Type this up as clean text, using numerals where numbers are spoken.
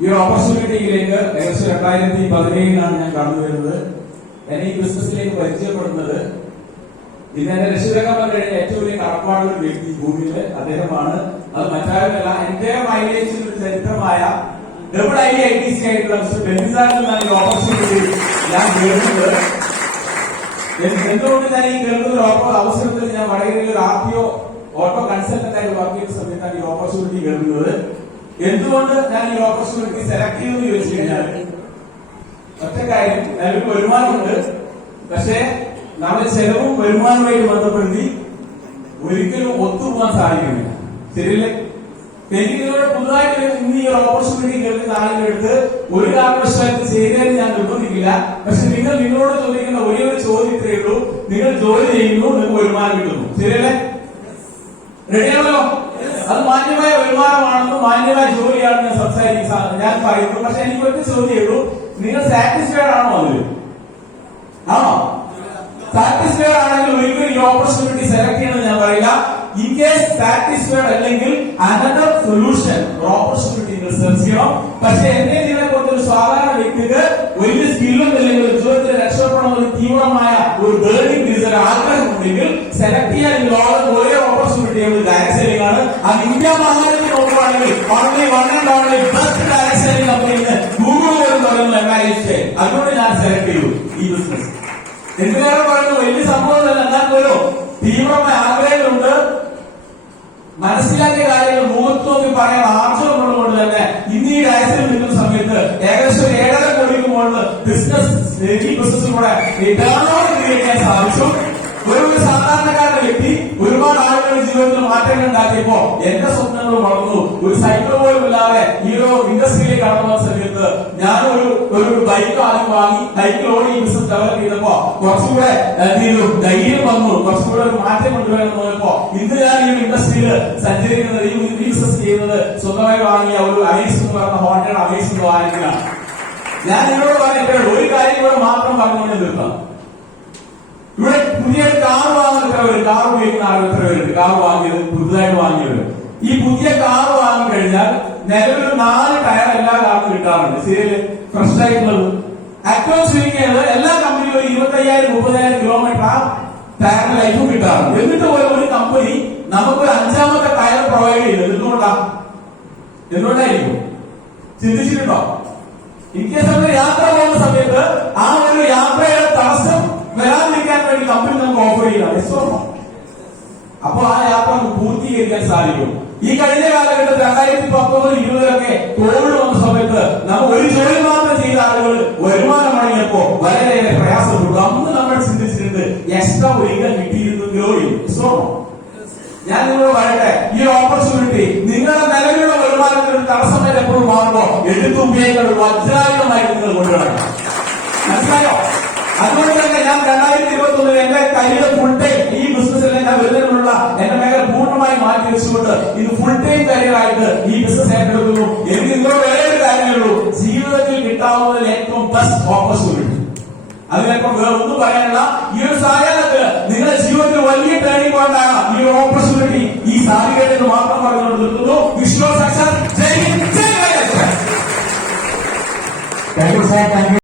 ഈ ഒരു ഓപ്പർച്യൂണിറ്റിയിലേക്ക് ഏകദേശം 2017 ഞാൻ കടന്നു വരുന്നത്. എന്നെ ഈ ബിസിനസ്സിലേക്ക് പരിചയപ്പെടുന്നത് ഇതെന്റെ രക്ഷിതാക്കൾ കഴിഞ്ഞ ഏറ്റവും വലിയ കടപ്പാടുള്ള വ്യക്തി ഭൂമിയില് അദ്ദേഹമാണ്. അത് മറ്റാരുമല്ല, എന്റെ മൈലേജിന്റെ ചരിത്രമായ IITC ആയിട്ടുള്ള മിസ്റ്റർ ബെന്നിസാറിൽ നിന്നാണ് ഈ ഓപ്പർച്യൂണിറ്റി ഞാൻ കേൾക്കുന്നത്. എന്തുകൊണ്ട് ഞാൻ ഈ കേൾക്കുന്ന അവസരത്തിൽ ഞാൻ വടകരയിൽ ഒരു RTO ഓട്ടോ കൺസൾട്ടന്റ് ആയി വർക്ക് ചെയ്യുന്ന സമയത്താണ് ഈ ഓപ്പർച്യൂണിറ്റി കേൾക്കുന്നത്. എന്തുകൊണ്ട് ഞാൻ ഈ ഓപ്പർച്യൂണിറ്റി സെലക്ട് ചെയ്തെന്ന് ചോദിച്ചു കഴിഞ്ഞാൽ ഒറ്റ കാര്യം, ഞങ്ങൾക്ക് വരുമാനമുണ്ട്. പക്ഷേ നമ്മുടെ ചെലവും വരുമാനവുമായിട്ട് ബന്ധപ്പെടുത്തി ഒരിക്കലും ഒത്തുപോകാൻ സാധിക്കുന്നില്ല. ശരിയല്ലേ? എനിക്ക് നിങ്ങളോട് പുതുതായിട്ട് ഇന്ന് ഈ ഓപ്പർച്യൂണിറ്റി കേൾക്കുന്ന ആളുകളെടുത്ത് ഒരു കാരണവശാലും ചെയ്തതെന്ന് ഞാൻ നിർബന്ധിക്കില്ല. പക്ഷെ നിങ്ങളോട് ചോദിക്കുന്ന ഒരേ ഒരു ചോദ്യം ഇത്രയേ ഉള്ളൂ: നിങ്ങൾ ജോലി ചെയ്യുന്നു, നിങ്ങൾക്ക് വരുമാനം കിട്ടുന്നു. ശരിയല്ലേ? റെഡിയാണല്ലോ? അത് മാന്യമായ വരുമാനമാണെന്നും മാന്യമായ ജോലിയാണെന്ന് ഞാൻ പറയുന്നു. പക്ഷെ എനിക്ക് ഒറ്റ ചോദ്യമേ ഉള്ളൂ: നിങ്ങൾ സാറ്റിസ്ഫൈഡ് ആണോ? അതിൽ ആണോ? സാറ്റിസ്ഫൈഡ് ആണെങ്കിൽ ഒരിക്കലും ഈ ഓപ്പർച്യൂണിറ്റി സെലക്ട് ചെയ്യണമെന്ന് ഞാൻ പറയില്ല. ഇൻ കേസ് സാറ്റിസ്ഫൈഡ് അല്ലെങ്കിൽ അനദർ സൊല്യൂഷൻ ഓപ്പർച്യൂണിറ്റി നിങ്ങൾ സെർച്ച് ചെയ്യണം. പക്ഷെ എന്നെ ഇതിനെ കുറിച്ചൊരു സാധാരണ വ്യക്തിക്ക് വലിയ സ്കില്ലും ഇല്ലെങ്കിൽ ജീവിതത്തിൽ രക്ഷപ്പെടണം ഒരു തീവ്രമായ ഒരു ബേണിംഗ് ഡിസൈർ ആഗ്രഹമുണ്ടെങ്കിൽ സെലക്ട് ചെയ്യാൻ ലോകത്ത് ഒരേ ഓപ്പർച്യൂണിറ്റി ഡയറക്ട് സെല്ലിംഗ് ആണ്. അത് ഇന്ത്യ മഹാരാജ്യത്തിൽ നോക്കുകയാണെങ്കിൽ ഓൺലി ബെസ്റ്റ് ഡയറക്ട് സെല്ലിംഗ് കമ്പനിന്ന് ഗൂഗിൾ പോലും പറയുന്നു MISK. അതുകൊണ്ട് ഞാൻ സെലക്ട് ചെയ്തു ഈ ബിസിനസ്. എന്തിനേറെ പറയുന്നത് വലിയ സംഭവമല്ല, എന്നാൽ പോലും തീവ്രമായ ആഗ്രഹങ്ങളുണ്ട്. മനസ്സിലാക്കിയ കാര്യങ്ങൾ മുഖത്ത് നോക്കി പറയാൻ ആർജവമുള്ളതുകൊണ്ട് തന്നെ ഇന്ന് ഈ ഡയസിൽ നിൽക്കുന്ന സമയത്ത് ഏകദേശം 7.5 കോടിക്ക് മുകളിൽ ഈ ബിസിനസ്സിലൂടെ ക്രിയേറ്റ് ചെയ്യാൻ സാധിച്ചു. ഒരു സാധാരണക്കാരന്റെ വ്യക്തി ഒരുപാട് ആളുകളുടെ ജീവിതത്തിൽ മാറ്റങ്ങൾ ഉണ്ടാക്കിയപ്പോ എന്റെ സ്വപ്നങ്ങൾ വളർന്നു. ഒരു സൈക്കിൾ പോലും ഇല്ലാതെ ഈ ഒരു ഇൻഡസ്ട്രിയിലേക്ക് കടന്നു വന്ന സമയത്ത് ഞാൻ ഒരു ബൈക്ക് ആദ്യം വാങ്ങി ബൈക്കിലോട് ഈ ബിസിനസ് ഡെവലപ്പ് ചെയ്തപ്പോ കുറച്ചുകൂടെ ധൈര്യം വന്നു, കുറച്ചുകൂടെ ഒരു മാറ്റം കൊണ്ടുവരാൻ നോക്കിയപ്പോ ഇന്ന് ഞാൻ ഈ ഇൻഡസ്ട്രിയിൽ സഞ്ചരിക്കുന്നത്, ഈ ബിസിനസ് ചെയ്യുന്നത് സ്വന്തമായി വാങ്ങിയ ഒരു അമേസ് എന്ന് പറയുന്ന ഹോണ്ടയുടെ അമേസ് എന്ന് വാങ്ങിക്കുകയാണ്. ഞാൻ നിങ്ങളോട് പറഞ്ഞിട്ടുള്ള ഒരു കാര്യം കൂടെ മാത്രം പറഞ്ഞുകൊണ്ട് നിർത്താം. ഇവിടെ പുതിയ കാർ വാങ്ങുന്നവര്, കാർ ഉപയോഗിക്കുന്ന ആളുകൾ എത്ര പേരുണ്ട്? കാർ വാങ്ങിയത്, പുതുതായിട്ട് വാങ്ങിയവര്. ഈ പുതിയ കാർ വാങ്ങിക്കഴിഞ്ഞാൽ നിലവിൽ 4 ടയർ എല്ലാ കാറിനും കിട്ടാറുണ്ട്. ശരിയല്ലേ? ഫ്രഷ് ആയിട്ടുള്ളത് അഡ്വാൻസ് ചെയ്യുന്നത് എല്ലാ കമ്പനികളും 25,000-30,000 കിലോമീറ്റർ ആ ടയറിന് ലൈഫും കിട്ടാറുണ്ട്. എന്നിട്ട് ഒരു കമ്പനി നമുക്കൊരു 5ാമത്തെ ടയർ പ്രൊവൈഡ് ചെയ്യുന്നത് എന്തുകൊണ്ടായിരിക്കും? ചിന്തിച്ചിട്ടുണ്ടോ? ഇൻകേസ് യാത്ര പോകുന്ന സമയത്ത് ആ ഒരു യാത്രയുടെ തടസ്സം വരാതിരിക്കാൻ വേണ്ടി കമ്പനി നമുക്ക് ഓഫർ ചെയ്യുന്നതാണ്. അപ്പൊ ആ യാത്ര നമുക്ക് പൂർത്തീകരിക്കാൻ സാധിക്കും. ഈ കഴിഞ്ഞ കാലഘട്ടത്തിൽ 2019-20 കോവിഡ് വന്ന സമയത്ത് നമ്മൾ ഒരു ജോലി മാത്രം ചെയ്ത ആളുകൾ വരുമാനം അടങ്ങിയപ്പോ വളരെയേറെ പ്രയാസപ്പെട്ടു. അന്ന് നമ്മൾ ചിന്തിച്ചിട്ടുണ്ട് എക്സ്ട്രാ ഒരിക്കൽ കിട്ടിയിരുന്നെങ്കിലോ ഇല്ലോ. ഞാൻ നിങ്ങളോട് പറയട്ടെ, ഈ ഓപ്പർച്യൂണിറ്റി നിങ്ങളുടെ നിലവിലുള്ള വരുമാനത്തിന് ഒരു തടസ്സമായിട്ട് എപ്പോഴും മാറുമ്പോ എടുത്തു ഉപയോഗിക്കുന്ന വജ്രായുധമായിട്ട് നിങ്ങൾ കൊണ്ടുവരണം. മനസ്സിലായോ? അതുകൊണ്ട് തന്നെ ഞാൻ 2021 എന്റെ കയ്യിൽ ഫുൾ ടൈം ഈ ബിസിനസ്സിൽ ഞാൻ വരുന്നതിനുള്ള എന്റെ മേഖല പൂർണ്ണമായി മാറ്റി വെച്ചുകൊണ്ട് ഇത് ഫുൾ ടൈം കരിയറായിട്ട് ഈ ബിസിനസ് ഏറ്റെടുക്കുന്നു. എനിക്ക് നിങ്ങളോട് വേറെ ഒരു കാര്യമുള്ളൂ: ജീവിതത്തിൽ കിട്ടാവുന്നതിൽ ഏറ്റവും ബെസ്റ്റ് ഓപ്പർച്യൂണിറ്റി. അതിനേപ്പം വേറെ ഒന്നും പറയാനുള്ള ഈ ഒരു സാഹചര്യത്തിൽ നിങ്ങളുടെ ജീവിതത്തിൽ വലിയ ടേണിംഗ് പോയിന്റാണ് ഈ ഒരു ഓപ്പർച്യൂണിറ്റി. ഈ സാഹചര്യത്തിൽ മാത്രം പറഞ്ഞുകൊണ്ട് നിർത്തുന്നു. വിശ്വാസ